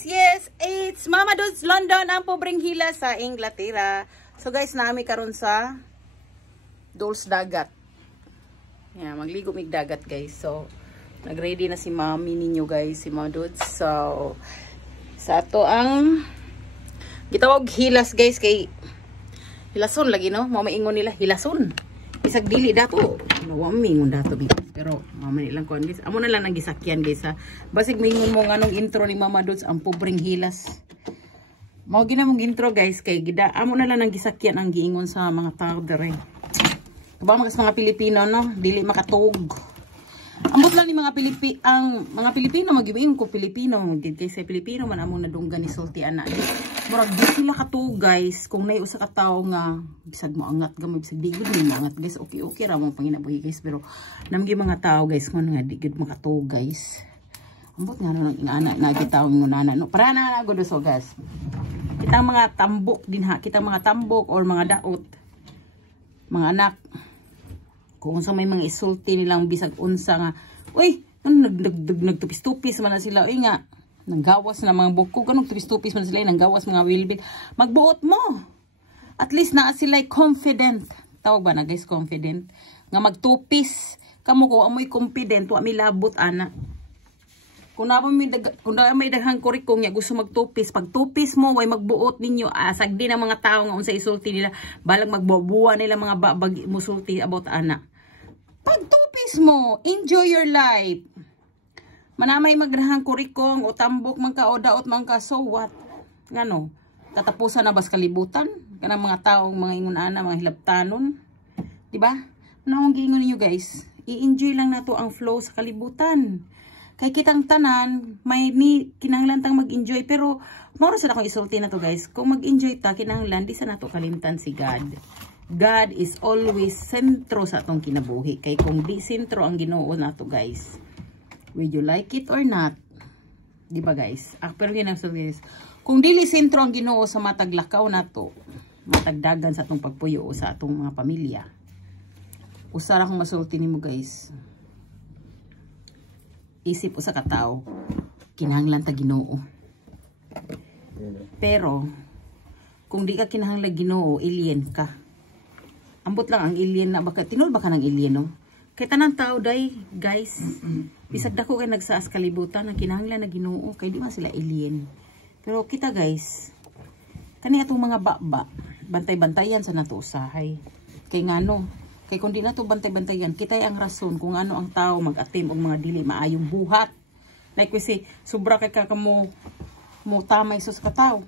Yes, it's Mama Dudes London ang pobreng hila sa Inglaterra. So guys, nami karon sa Dulce Dagat. Yeah, magligo mig dagat guys. So nagready na si Mami ninyo guys, si Mama Dudes. So sa ato ang gitawag hilas guys kay hilason lagi no. Mama ingon nila hilason. Isag dili dato. Nawami ingon dato bi. Pero mama nilang kuan guys. Amo na lang nang gisakyan guys ha. Basig mingon mo nganong intro ni Mama Dudes ang pobreng hilas. Mao ginamong intro guys kay gida amo na lang nang gisakyan ang giingon sa mga tao dere. Ba mga Pilipino no, dili makatug. Ambot lang ni mga Pilipino magibiin ko Pilipino kay sa Pilipino man amo nadunggan ni sulti ana. Murag di sila katug guys kung nay usa ka tawo nga bisag mo angat gamay bisag di gud mo angat guys okay ra mo panginabuhi guys pero namgi mga tao guys ngon nga di gud makatug guys. Ambot nga nang inaana na gitaw ngunana no para na gud so guys. Kitang mga tambok din ha, kitang mga tambok or mga daot. Mga anak kung sa may mga isulti nilang bisag unsa nga uy nagtupis-tupis man na sila uy nga nanggawas na mga buko ganun tupis-tupis man sila nanggawas mga wilbit magbuot mo at least naa sila confident tawag ba na guys confident nga magtupis kamo ko amoy confident wa mi labot ana kung na may daghang kurikong nga gusto magtupis pagtupis mo way magbuot ninyo asag din ang mga tao nga unsa isulti nila balag magbubuwa nila mga babag musulti about ana pagtupis mo enjoy your life manamay magrahang kurikong o tambok man ka o daot man ka so what ngano tatapusan na bas kalibutan kanang mga taong mga ingon ana mga hilabtanon di ba naong giingon niyo guys i-enjoy lang nato ang flow sa kalibutan. Kay kitang tanan, may kinahanglan mag-enjoy. Pero, moro sa akong isulti na to guys. Kung mag-enjoy ta, kinahanglan, di sa nato kalimtan si God. God is always sentro sa atong kinabuhi. Kay kung di sentro ang Ginoo nato guys. Will you like it or not? Di ba guys? Pero ginagsulti guys. Kung dili sentro ang Ginoo sa mataglakaw nato, matagdagan sa atong pagpuyo o sa atong mga pamilya. Usara akong masulti nimo guys. Isip o sa katao kinahanglan ta Ginoo pero kung di ka kinahanglan Ginoo alien ka ambot lang ang alien na baka tinul baka ng alien no kay tanang tao day guys bisag dako kay nagsaas kalibutan ang kinahanglan na Ginoo kay di man sila alien pero kita guys kani atong mga baba bantay-bantayan sa nato usahay kay ngano kay kung di na to bantay-bantayan, kita ang rason kung ano ang tao mag-atim og mga dili maayong buhat. Like we say, sobra kay ka mo tamay sus ka tao.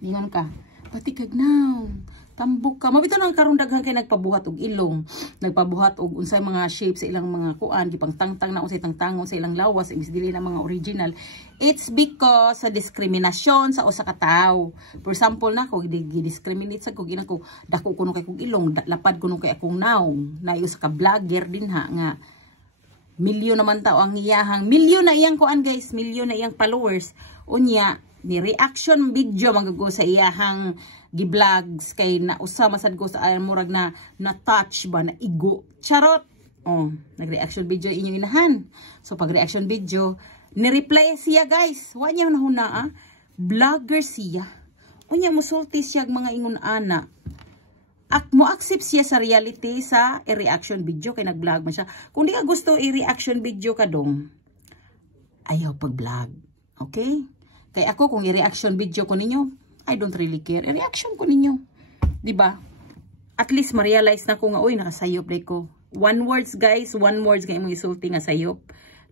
Dingan ka, patikag now, tambok ka. Mabito nang karon daghan kay nagpabuhat og ilong, nagpabuhat og unsay mga shape sa ilang mga kuan, gipang tangtang na unsay tangtangon sa ilang lawas, imbis dili na mga original. It's because sa diskriminasyon sa usa ka tawo. For example na ko gi-discriminate sa ko ginako dako kuno kay kog ilong, lapad kuno kay akong naong. Nayo sa ka vlogger din ha nga milyon naman tao ang iyahang milyon na iyang kuan guys, milyon na iyang followers. Unya ni reaction video magago sa iyahang gi-vlogs kay na usa masad ko sa ayan murag na touch ba na igo. Charot. Oh, nag-reaction video inyong inahan. So pag reaction video ni-reply siya guys. Wa niya nahuna vlogger siya. Unya musulti siya mga ingon ana. Mo accept siya sa reality sa i-reaction video kay nag-vlog man siya. Kung di ka gusto i-reaction video ka dong, ayaw pag-vlog. Okay? Kay ako kung i-reaction video ko ninyo, I don't really care. I-reaction ko ninyo. Diba? At least ma-realize na ko nga, uy, nakasayop day ko. One words guys, one words kay imong isulti nga sayop.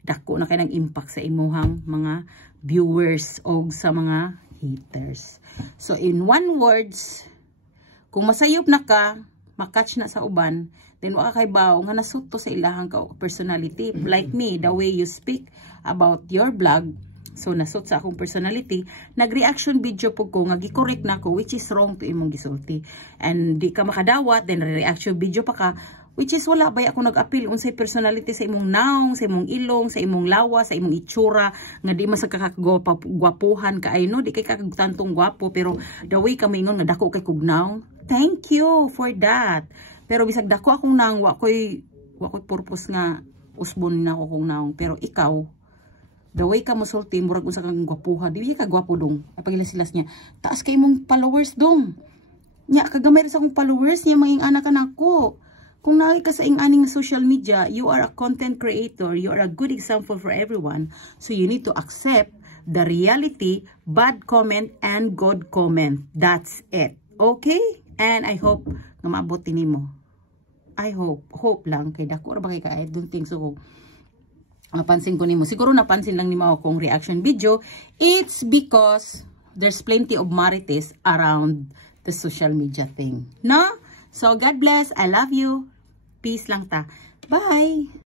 Dako na kay nang impact sa imuhang mga viewers o sa mga haters. So in one words, kung masayop na ka, makatch na sa uban, then waka kay bawo nga nasuto sa ilahang ka personality. Like me, the way you speak about your vlog, so nasot sa akong personality, nag-reaction video po ko, nga gi-correct na ko, which is wrong to imong gisulti. And di ka makadawat, then reaction video pa ka, which is wala bay ako nag-appeal unsay personality sa imong naong, sa imong ilong, sa imong lawa, sa imong itsura, nga di masag kakagwapuhan ka ay no, di kay kakagtantong gwapo, pero the way kami ingon nga dako kay kugnaw, thank you for that. Pero bisag dako akong naong, wakoy purpose nga usbon na ako kung naong, pero ikaw, The way ka musulti, murag usa kang gwapuha. Di ka gwapo dong. Pagilasilas niya. Taas kay mong followers dong. Nya, kagamay rin sa akong followers niya, maging anak ko. Kung nakay ka sa aning social media, you are a content creator. You are a good example for everyone. So you need to accept the reality, bad comment, and good comment. That's it. Okay? And I hope na maabot nimo. I hope lang. Kay dako ra ba kay I don't think so. Napansin ko nimo. Siguro napansin lang nimo akong reaction video. It's because there's plenty of marites around the social media thing. No? So, God bless. I love you. Peace lang ta. Bye!